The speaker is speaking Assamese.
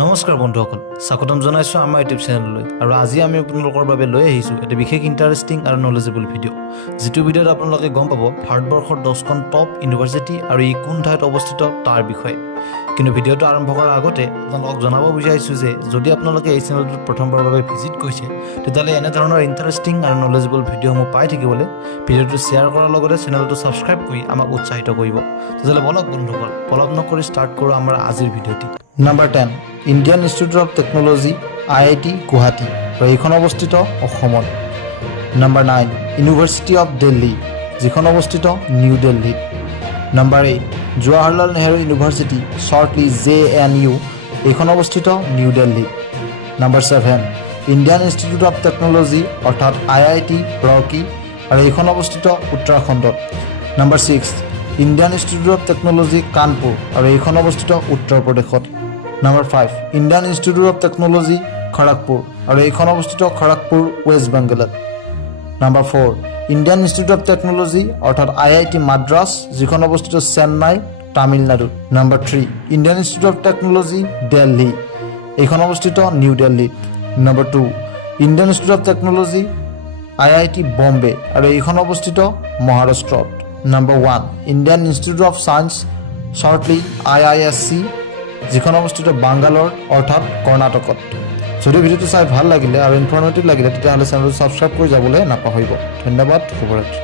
নমস্কাৰ বন্ধুসকল, স্বাগতম জনাইছোঁ আমাৰ ইউটিউব চেনেললৈ। আৰু আজি আমি আপোনালোকৰ বাবে লৈ আহিছোঁ এটা বিশেষ ইণ্টাৰেষ্টিং আৰু নলেজেবল ভিডিঅ', যিটো ভিডিঅ'ত আপোনালোকে গম পাব ভাৰতবৰ্ষৰ 10খন টপ ইউনিভাৰ্চিটি আৰু ই কোন ঠাইত অৱস্থিত তাৰ বিষয়ে। কিন্তু ভিডিঅ'টো আৰম্ভ কৰাৰ আগতে আপোনালোকক জনাব বিচাৰিছোঁ যে যদি আপোনালোকে এই চেনেলটোত প্ৰথমবাৰৰ বাবে ভিজিট কৰিছে, তেতিয়াহ'লে এনেধৰণৰ ইণ্টাৰেষ্টিং আৰু নলেজেবল ভিডিঅ'সমূহ পাই থাকিবলৈ ভিডিঅ'টো শ্বেয়াৰ কৰাৰ লগতে চেনেলটো ছাবস্ক্ৰাইব কৰি আমাক উৎসাহিত কৰিব। তেতিয়াহ'লে বলক বন্ধুসকল, পলম নকৰি ষ্টাৰ্ট কৰোঁ আমাৰ আজিৰ ভিডিঅ'টি। Number 10, Indian institute of technology IIT Guwahati, আৰু এইখন অৱস্থিত অসমত। নাম্বাৰ 9, ইউনিভাৰ্চিটি অফ দিল্লী, যিখন অৱস্থিত নিউ দিল্লীত। Number 8, Jawaharlal Nehru university, shortly JNU, এইখন অৱস্থিত নিউ দিল্লীত। Number 7, Indian institute of technology অৰ্থাৎ IIT ৰকি, আৰু এইখন অৱস্থিত উত্তৰাখণ্ডত। Number 6, Indian institute of technology Kanpur, আৰু এইখন অৱস্থিত উত্তৰ প্ৰদেশত। Number 5, Indian institute of technology Kharagpur, আৰু এইখন অৱস্থিত খড়গপুৰ ৱেষ্ট বেংগলত। Number 4, Indian institute of technology অৰ্থাৎ IIT মাদ্ৰাছ, যিখন অৱস্থিত চেন্নাই তামিলনাডুত। Number 3, Indian institute of technology Delhi, এইখন অৱস্থিত নিউ দিল্লীত। Number 2, Indian institute of technology IIT Bombay, আৰু এইখন অৱস্থিত মহাৰাষ্ট্ৰত। Number 1, Indian institute of science shortly IISc, যিখন অৱস্থিত বাংগালোৰ অৰ্থাৎ কৰ্ণাটকত। যদি ভিডিঅ'টো চাই ভাল লাগিলে আৰু ইনফৰ্মেটিভ লাগিলে তেতিয়াহ'লে চেনেলটো ছাবস্ক্ৰাইব কৰি যাবলৈ নাপাহৰিব। ধন্যবাদ, শুভৰাত্ৰি।